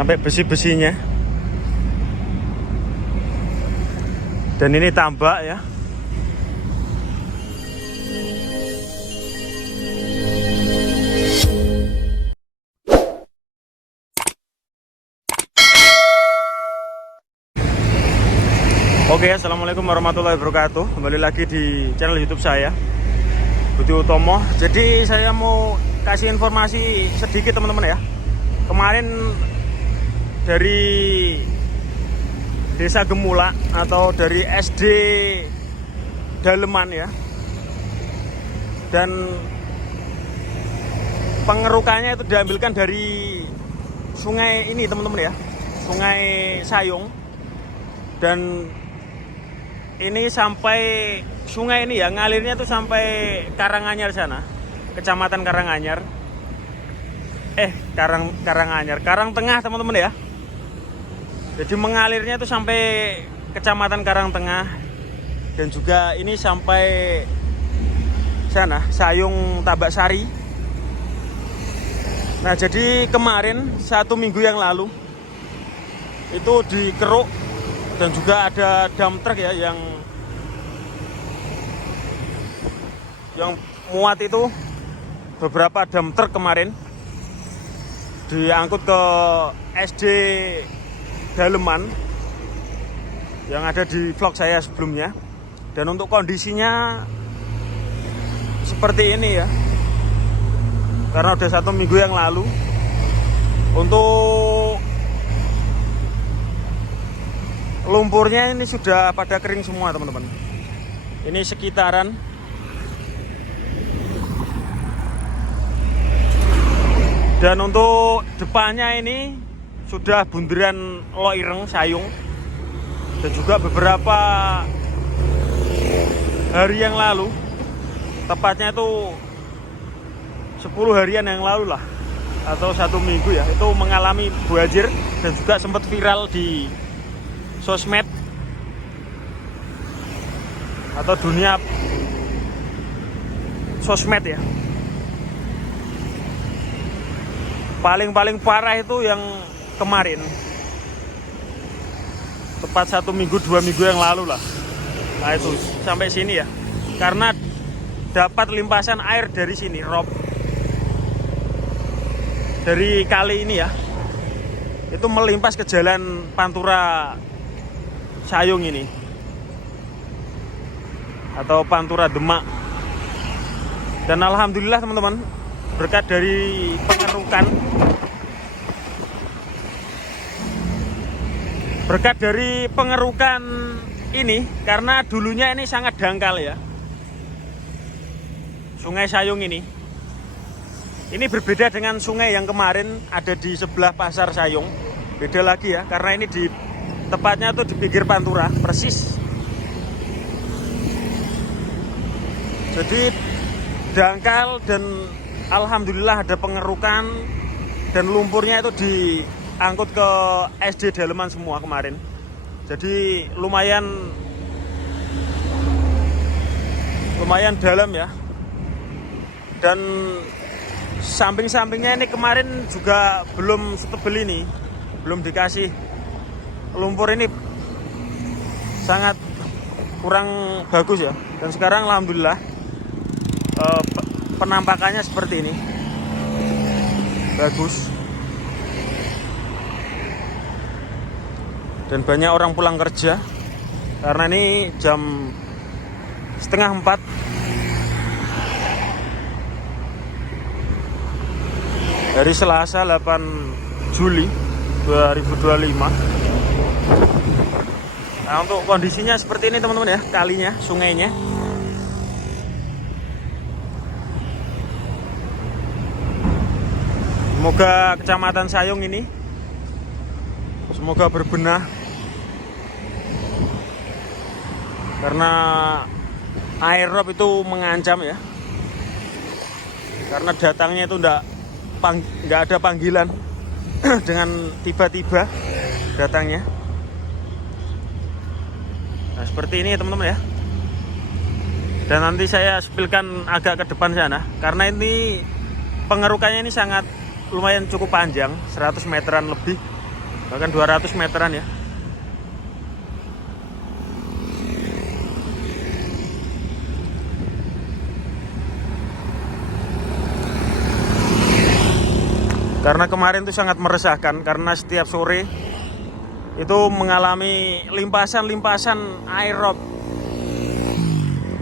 sampai besi-besinya. Dan ini tambak ya. Oke, assalamualaikum warahmatullahi wabarakatuh. Kembali lagi di channel YouTube saya, Budi Utomo. Jadi saya mau kasih informasi sedikit teman-teman ya. Kemarin dari Desa Gemula atau dari SD Daleman ya. Dan pengerukannya itu diambilkan dari sungai ini teman-teman ya. Sungai Sayung. Dan ini sampai sungai ini ya, ngalirnya tuh sampai Karanganyar sana, Kecamatan Karanganyar. Karanganyar, Karangtengah teman-teman ya. Jadi mengalirnya tuh sampai Kecamatan Karangtengah. Dan juga ini sampai sana, Sayung Tabaksari. Nah jadi kemarin 1 minggu yang lalu itu dikeruk. Dan juga ada dump truck ya yang muat itu beberapa dump truck kemarin diangkut ke SD Daleman yang ada di vlog saya sebelumnya. Dan untuk kondisinya seperti ini ya, karena udah 1 minggu yang lalu. Untuk lumpurnya ini sudah pada kering semua teman-teman. Ini sekitaran dan untuk depannya ini sudah bundaran Loireng Sayung. Dan juga beberapa hari yang lalu, tepatnya itu 10 harian yang lalu lah, atau 1 minggu ya, itu mengalami banjir dan juga sempat viral di sosmed atau dunia sosmed ya. Paling parah itu yang kemarin, tepat 1 minggu 2 minggu yang lalu lah. Nah itu sampai sini ya, karena dapat limpasan air dari sini, rob dari kali ini ya, itu melimpas ke jalan Pantura Sayung ini atau Pantura Demak. Dan alhamdulillah teman-teman, berkat dari pengerukan ini, karena dulunya ini sangat dangkal ya, Sungai Sayung ini berbeda dengan sungai yang kemarin ada di sebelah Pasar Sayung. Beda lagi ya, karena ini tepatnya tuh di pinggir Pantura persis. Jadi dangkal dan alhamdulillah ada pengerukan dan lumpurnya itu diangkut ke SD Daleman semua kemarin. Jadi lumayan dalam ya. Dan samping-sampingnya ini kemarin juga belum setebel ini, belum dikasih lumpur, ini sangat kurang bagus ya. Dan sekarang alhamdulillah penampakannya seperti ini, bagus. Dan banyak orang pulang kerja karena ini jam 3:30 hari Selasa 8 Juli 2025. Nah untuk kondisinya seperti ini teman-teman ya, kalinya, sungainya. Semoga Kecamatan Sayung ini semoga berbenah, karena air rob itu mengancam ya, karena datangnya itu nggak ada panggilan dengan tiba-tiba datangnya. Nah seperti ini teman-teman ya. Dan nanti saya spilkan agak ke depan sana, karena ini pengerukannya ini sangat lumayan cukup panjang, 100 meteran lebih. bahkan 200 meteran ya. Karena kemarin itu sangat meresahkan karena setiap sore itu mengalami limpasan air rob.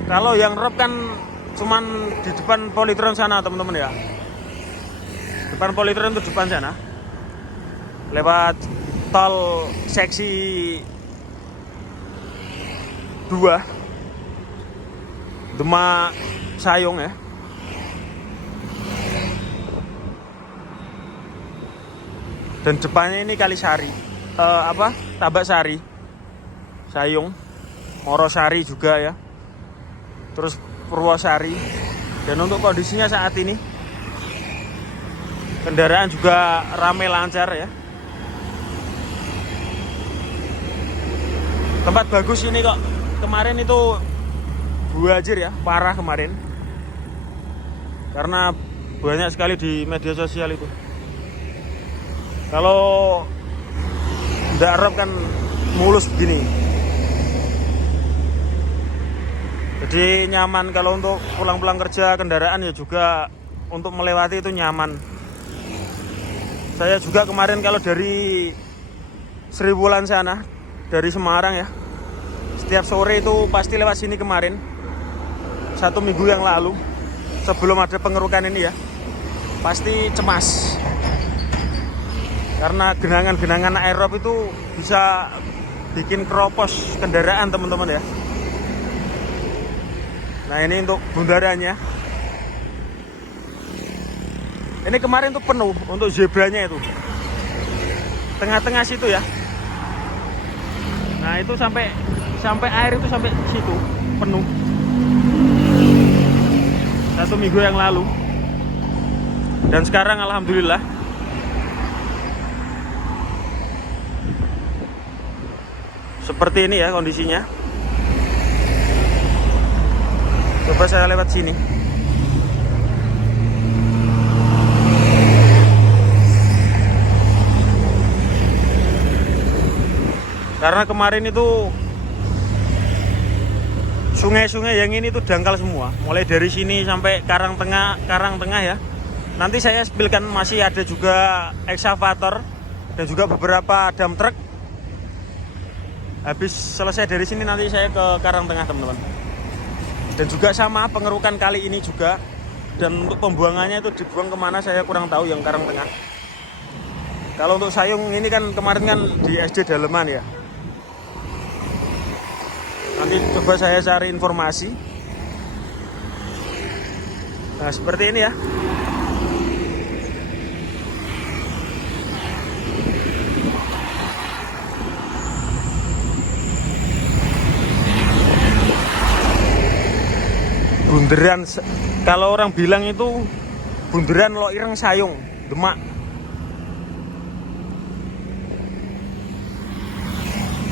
Kalau yang rob kan cuman di depan Polytron sana teman-teman ya. Depan Polytron itu depan sana. Lewat tol seksi 2 Demak Sayung ya. Dan depannya ini Kalisari, Tabak Sari, Sayung, Morosari juga ya. Terus Purwosari. Dan untuk kondisinya saat ini kendaraan juga ramai lancar ya. Tempat bagus ini kok. Kemarin itu banjir ya, parah kemarin. Karena banyak sekali di media sosial itu. Kalau tidak rob kan mulus begini. Jadi nyaman kalau untuk pulang-pulang kerja kendaraan ya juga untuk melewati itu nyaman. Saya juga kemarin kalau dari Seribulan sana, dari Semarang ya, setiap sore itu pasti lewat sini kemarin. 1 minggu yang lalu sebelum ada pengerukan ini ya, pasti cemas. Karena genangan-genangan air rob itu bisa bikin keropos kendaraan teman-teman ya. Nah ini untuk bundarannya. Ini kemarin tuh penuh untuk zebranya itu. Tengah-tengah situ ya. Nah itu sampai air itu sampai situ penuh. 1 minggu yang lalu. Dan sekarang alhamdulillah seperti ini ya kondisinya. Coba saya lewat sini. Karena kemarin itu sungai-sungai yang ini tuh dangkal semua. Mulai dari sini sampai Karang Tengah ya. Nanti saya spilkan masih ada juga ekskavator dan juga beberapa dump truck. Habis selesai dari sini nanti saya ke Karang Tengah teman-teman. Dan juga sama pengerukan kali ini juga. Dan untuk pembuangannya itu dibuang kemana saya kurang tahu yang Karang Tengah. Kalau untuk Sayung ini kan kemarin kan di SD Daleman ya. Nanti coba saya cari informasi. Nah seperti ini ya. Bunderan, kalau orang bilang itu bunderan Loireng Sayung, Demak.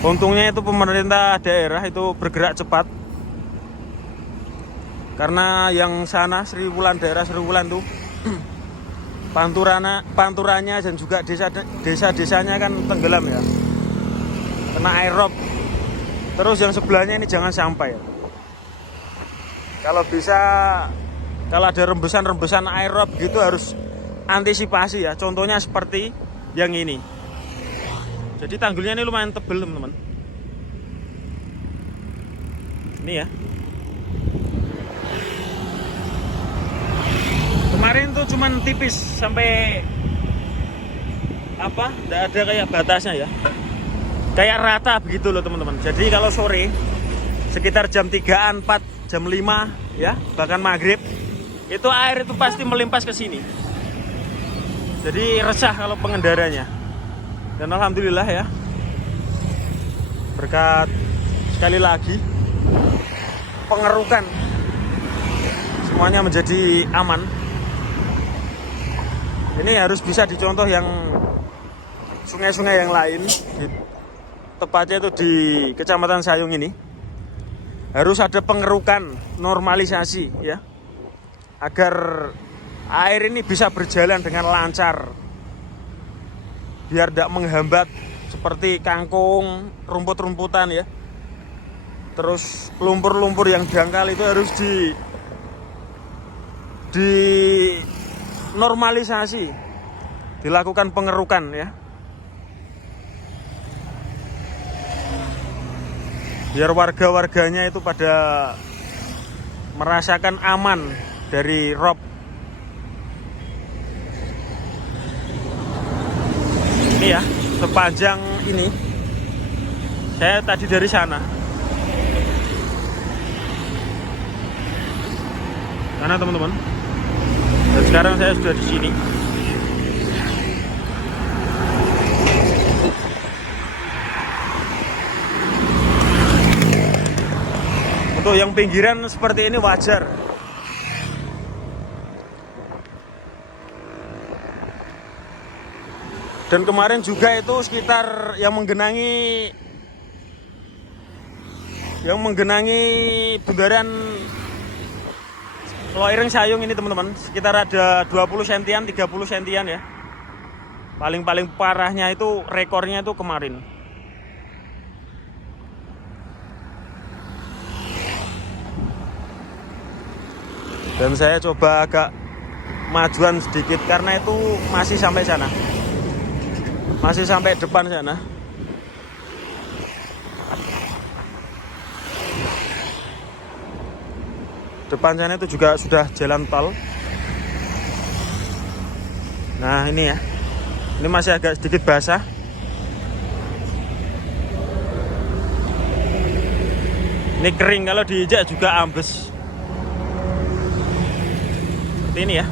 Untungnya itu pemerintah daerah itu bergerak cepat. Karena yang sana daerah Seribulan tuh panturannya dan juga desa-desanya kan tenggelam ya. Kena air rob. Terus yang sebelahnya ini jangan sampai ya. Kalau bisa, kalau ada rembesan air rob gitu harus antisipasi ya. Contohnya seperti yang ini. Jadi tanggulnya ini lumayan tebal teman-teman. Ini ya. Kemarin tuh cuman tipis sampai tidak ada kayak batasnya ya. Kayak rata begitu loh teman-teman. Jadi kalau sore sekitar jam 3-an, 4 jam 5 ya, bahkan maghrib itu air itu pasti melimpas ke sini. Jadi resah kalau pengendaranya. Dan alhamdulillah ya, berkat sekali lagi pengerukan semuanya menjadi aman. Ini harus bisa dicontoh yang sungai-sungai yang lain, tepatnya itu di Kecamatan Sayung ini. Harus ada pengerukan, normalisasi ya, agar air ini bisa berjalan dengan lancar. biar tidak menghambat seperti kangkung, rumput-rumputan ya. Terus lumpur-lumpur yang dangkal itu harus di normalisasi, dilakukan pengerukan ya, biar warga-warganya itu pada merasakan aman dari rob. Ini ya, sepanjang ini saya tadi dari sana. Karena teman-teman, dan sekarang saya sudah di sini. Untuk yang pinggiran seperti ini wajar. Dan kemarin juga itu sekitar yang menggenangi bundaran Loireng Sayung ini teman-teman, sekitar ada 20 sentian, 30 sentian ya. Paling parahnya itu rekornya itu kemarin. Dan saya coba agak majuan sedikit karena itu masih sampai sana. Masih sampai depan sana. Depan sana itu juga sudah jalan tol. Nah ini ya, ini masih agak sedikit basah. Ini kering, kalau diinjak juga ambes. Seperti ini ya.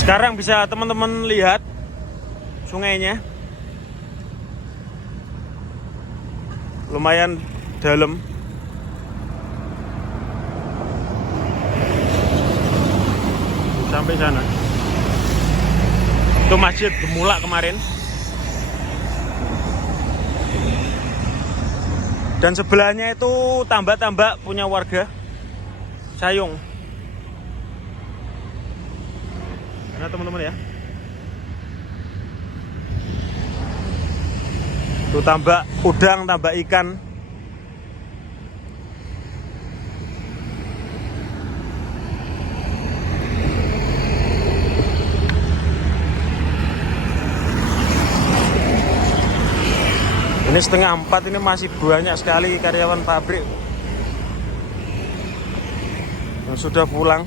Sekarang bisa teman-teman lihat sungainya. Lumayan dalam. Sampai sana. Itu Masjid Gemulak kemarin. Dan sebelahnya itu tambak-tambak punya warga Sayung. Nah teman-teman ya, itu tambak udang, tambak ikan. Ini 3:30, ini masih banyak sekali karyawan pabrik yang sudah pulang.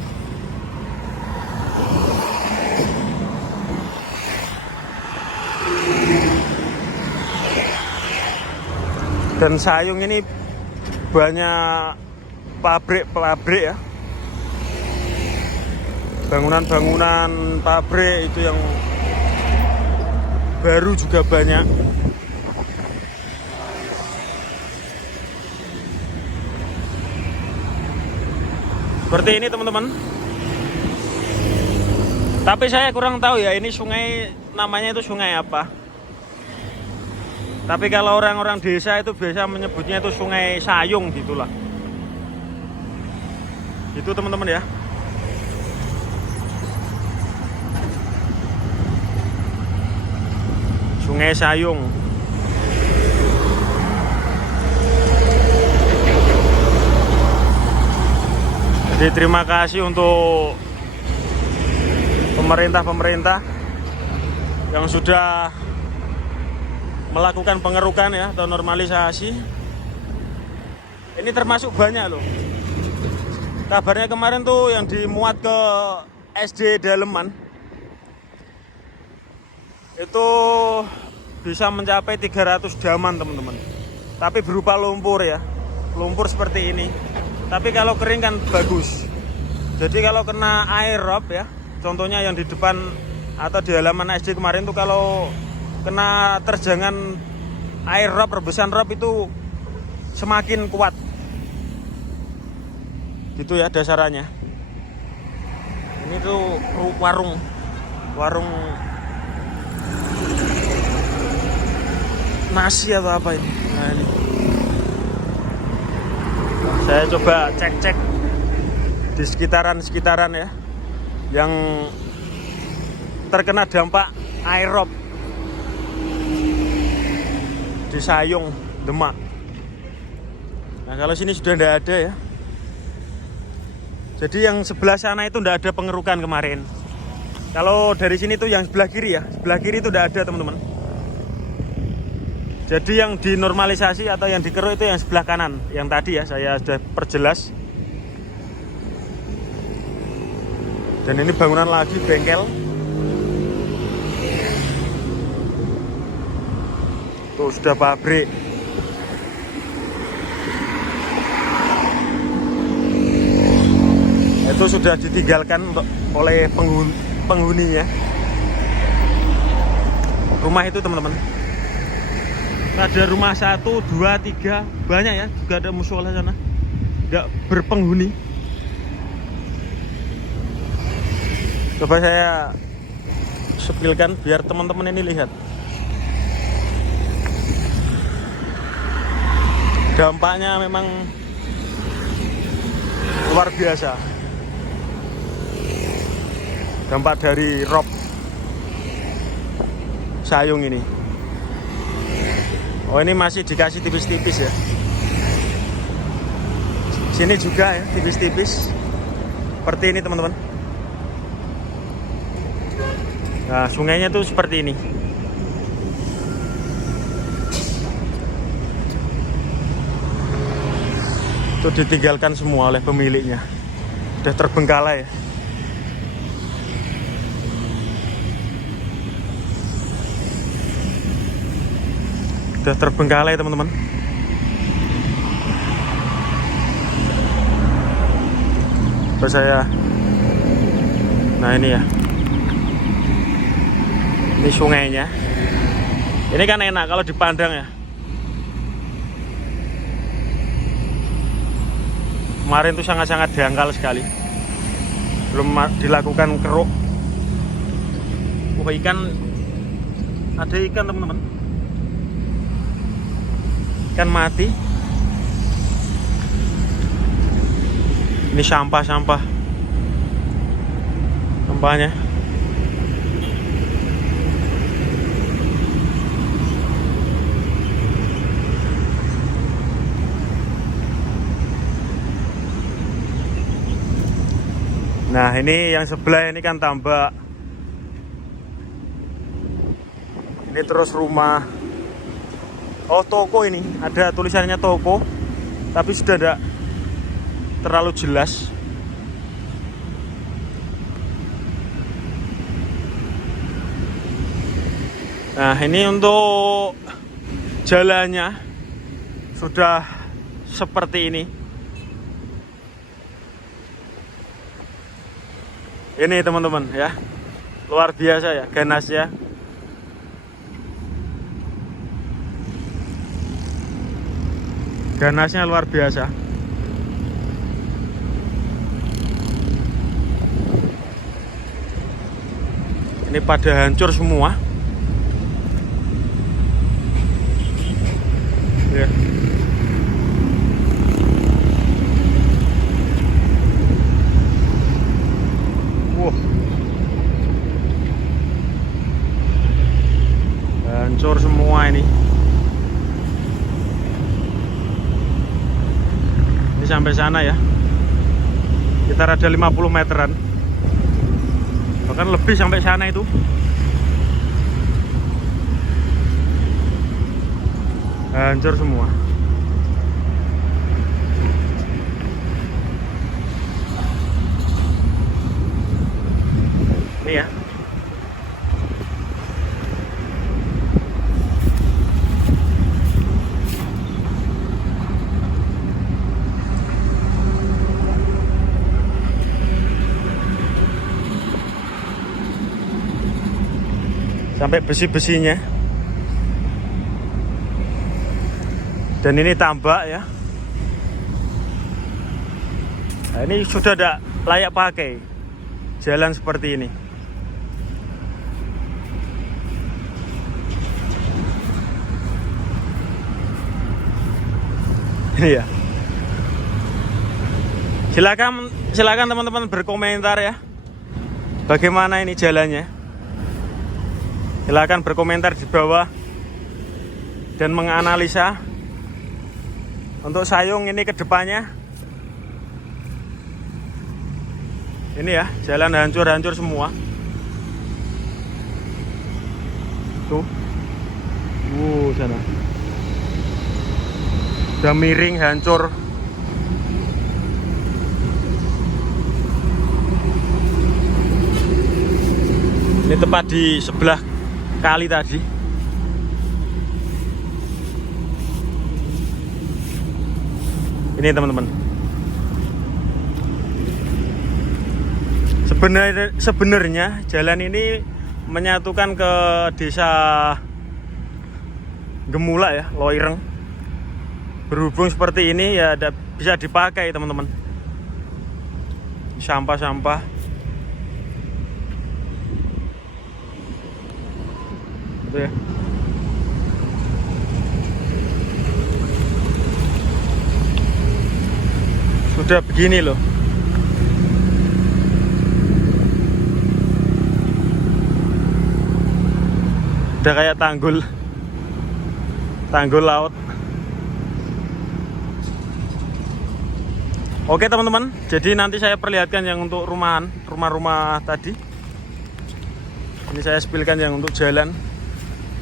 Dan Sayung ini banyak pabrik ya. Bangunan-bangunan pabrik itu yang baru juga banyak. Seperti ini teman-teman. Tapi saya kurang tahu ya, ini sungai namanya itu sungai apa. Tapi kalau orang-orang desa itu biasa menyebutnya itu Sungai Sayung gitulah. Itu teman-teman ya. Sungai Sayung. Jadi terima kasih untuk pemerintah yang sudah melakukan pengerukan ya, atau normalisasi. Ini termasuk banyak loh. Kabarnya kemarin tuh yang dimuat ke SD Daleman itu bisa mencapai 300 daman teman-teman. Tapi berupa lumpur ya, lumpur seperti ini. Tapi kalau kering kan bagus. Jadi kalau kena air rob ya, contohnya yang di depan atau di halaman SD kemarin tuh, kalau kena terjangan air rob, rebesan rob itu semakin kuat. Gitu ya dasarannya. Ini tuh warung nasi atau apa ini. Nah ini. Saya coba cek di di sekitaran ya yang terkena dampak aerob di Sayung, Demak. Nah kalau sini sudah tidak ada ya. Jadi yang sebelah sana itu tidak ada pengerukan kemarin. Kalau dari sini tuh yang sebelah kiri ya, sebelah kiri itu tidak ada teman-teman. Jadi yang dinormalisasi atau yang dikeruk itu yang sebelah kanan. Yang tadi ya saya sudah perjelas. Dan ini bangunan lagi, bengkel. Tuh sudah pabrik. Itu sudah ditinggalkan oleh penghuninya. Rumah itu teman-teman. Ada rumah 1, 2, 3, banyak ya. Juga ada musola sana. Nggak berpenghuni. Coba saya sepilkan biar teman-teman ini lihat. Dampaknya memang luar biasa. Dampak dari rob Sayung ini. Oh ini masih dikasih tipis-tipis ya. Sini juga ya tipis-tipis. Seperti ini teman-teman. Nah sungainya tuh seperti ini. Itu ditinggalkan semua oleh pemiliknya. Sudah terbengkalai ya. Sudah terbengkalai teman-teman. Terus saya, nah ini ya, ini sungainya. Ini kan enak kalau dipandang ya. Kemarin tuh sangat-sangat dangkal sekali. Belum dilakukan keruk. Ikan, ada ikan teman-teman. Ikan mati. Ini sampah-sampah. Sampahnya. Nah ini yang sebelah ini kan tambak. Ini terus rumah. Oh toko ini, ada tulisannya toko. Tapi sudah tidak terlalu jelas. Nah ini untuk jalannya sudah seperti ini. Ini teman-teman ya, luar biasa ya ganasnya. Ganasnya luar biasa. Ini pada hancur semua. Ya. Wow. Hancur semua ini. Ini sampai sana ya. Sekitar ada 50 meteran. Bahkan lebih sampai sana itu. Hancur semua. Ini ya. Sampai besi-besinya. Dan ini tambak ya. Nah, ini sudah tidak layak pakai jalan seperti ini. Ini ya. Silakan silakan teman-teman berkomentar ya. Bagaimana ini jalannya? Silakan berkomentar di bawah dan menganalisa untuk Sayung ini ke depannya. Ini ya, jalan hancur-hancur semua. Tuh. Sana. Udah miring, hancur. Ini tepat di sebelah kali tadi. Ini teman-teman. Sebenarnya jalan ini menyatukan ke desa Gemula ya, Loireng. Berhubung seperti ini ya bisa dipakai teman-teman. Sampah-sampah. Ya. Sudah begini loh. Udah kayak tanggul laut. Oke teman-teman, jadi nanti saya perlihatkan yang untuk rumah-rumah tadi. Ini saya spilkan yang untuk jalan.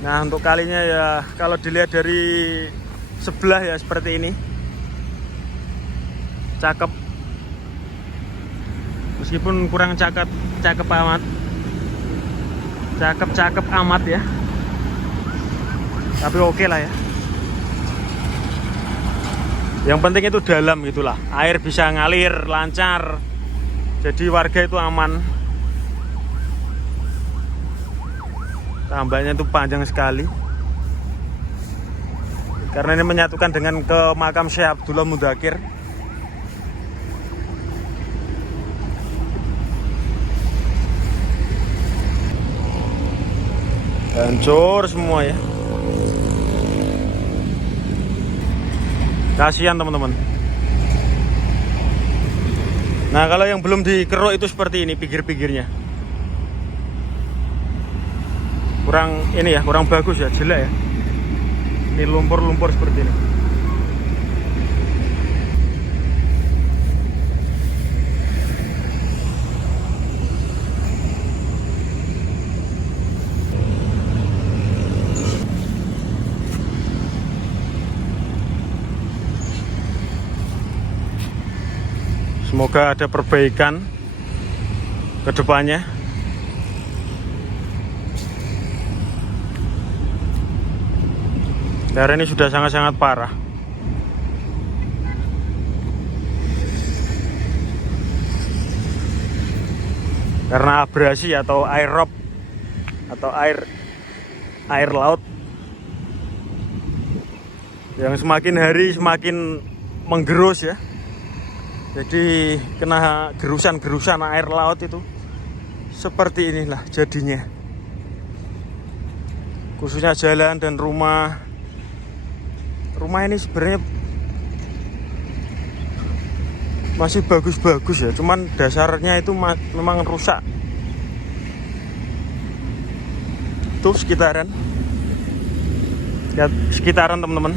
Nah untuk kalinya ya kalau dilihat dari sebelah ya seperti ini. Cakep. Meskipun kurang cakep amat. Cakep amat ya. Tapi oke lah ya. Yang penting itu dalam gitulah. Air bisa ngalir lancar. Jadi warga itu aman. Tambahnya itu panjang sekali. Karena ini menyatukan dengan ke makam Syekh Abdullah Mudakir. Hancur semua ya. Kasihan teman-teman. Nah kalau yang belum dikeruk itu seperti ini pinggir-pinggirnya. Kurang bagus ya, jelek ya. Ini lumpur-lumpur seperti ini. Semoga ada perbaikan ke depannya. Karena ini sudah sangat-sangat parah. Karena abrasi atau air rob atau air laut yang semakin hari semakin menggerus ya. Jadi kena gerusan-gerusan air laut itu seperti inilah jadinya. Khususnya jalan dan rumah. Rumah ini sebenarnya masih bagus-bagus ya, cuman dasarnya itu memang rusak. Tuh sekitaran teman-teman.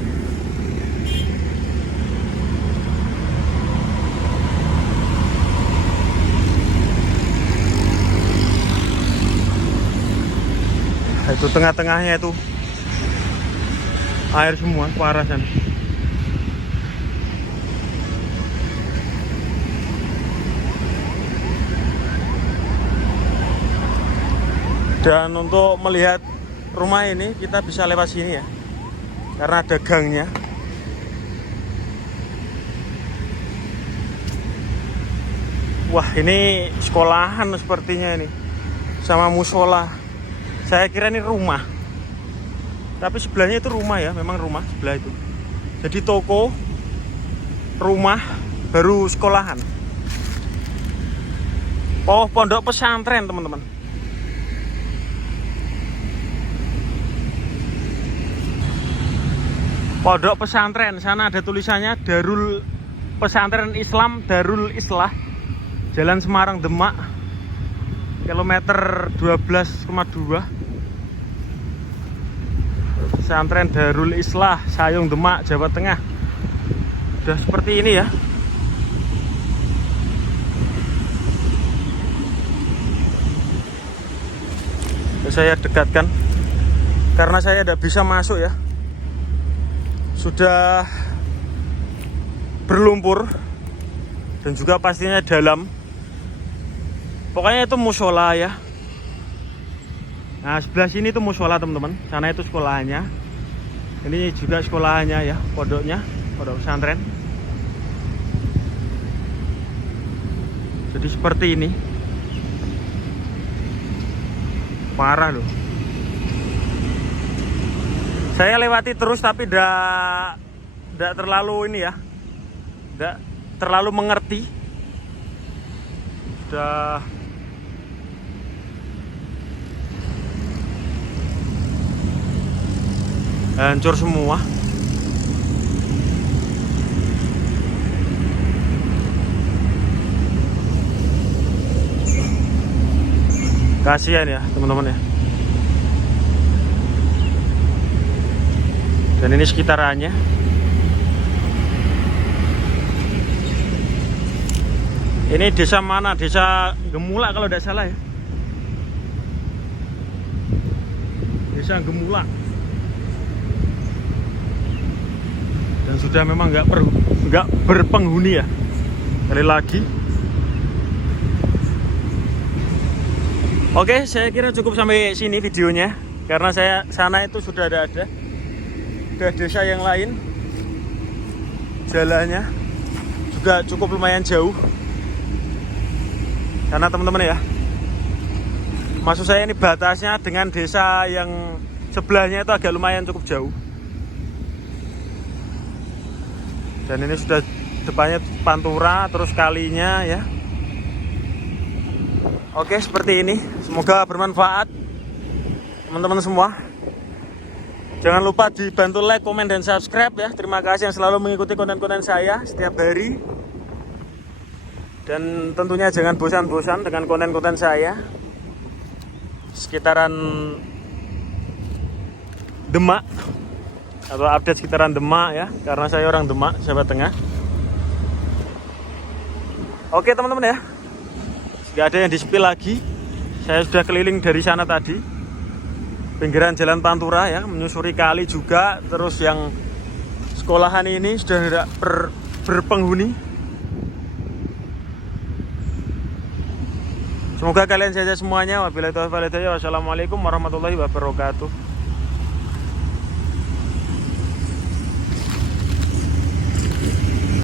Itu tengah-tengahnya itu air semua, parah sana. Dan untuk melihat rumah ini kita bisa lewat sini ya, karena ada gangnya. Wah ini sekolahan sepertinya ini, sama musola. Saya kira ini rumah, tapi sebelahnya itu rumah ya, memang rumah sebelah itu. Jadi toko, rumah, baru sekolahan. Pondok pesantren teman-teman. Pondok pesantren, sana ada tulisannya Darul Pesantren Islam Darul Islah. Jalan Semarang Demak, kilometer 12,2. Pesantren Darul Islah Sayung Demak, Jawa Tengah. Udah seperti ini ya. Saya dekatkan karena saya tidak bisa masuk ya, sudah berlumpur dan juga pastinya dalam. Pokoknya itu musola ya. Nah sebelah sini tuh musola teman-teman, sana itu sekolahannya, ini juga sekolahannya ya, pondoknya, pondok pesantren. Jadi seperti ini. Parah loh. Saya lewati terus tapi tidak terlalu ini ya, tidak terlalu mengerti. Udah hancur semua. Kasihan ya teman-teman ya. Dan ini sekitarannya. Ini desa mana? Desa Gemulak kalau tidak salah ya. Desa Gemulak. Dan sudah memang nggak berpenghuni ya. Sekali lagi. Oke, saya kira cukup sampai sini videonya. Karena saya sana itu sudah ada desa yang lain. Jalannya juga cukup lumayan jauh. Karena teman-teman ya, maksud saya ini batasnya dengan desa yang sebelahnya itu agak lumayan cukup jauh. Dan ini sudah depannya Pantura, terus kalinya ya. Oke, seperti ini. Semoga bermanfaat teman-teman semua. Jangan lupa dibantu like, komen, dan subscribe ya. Terima kasih yang selalu mengikuti konten-konten saya setiap hari. Dan tentunya jangan bosan-bosan dengan konten-konten saya sekitaran Demak, atau update sekitaran Demak ya. Karena saya orang Demak, Jawa Tengah. Oke teman-teman ya, nggak ada yang di-spill lagi. Saya sudah keliling dari sana tadi, pinggiran jalan Pantura ya, menyusuri kali juga. Terus yang sekolahan ini sudah tidak berpenghuni. Semoga kalian sehat semuanya. Wabillahi taufiq wal hidayah. Wassalamualaikum warahmatullahi wabarakatuh.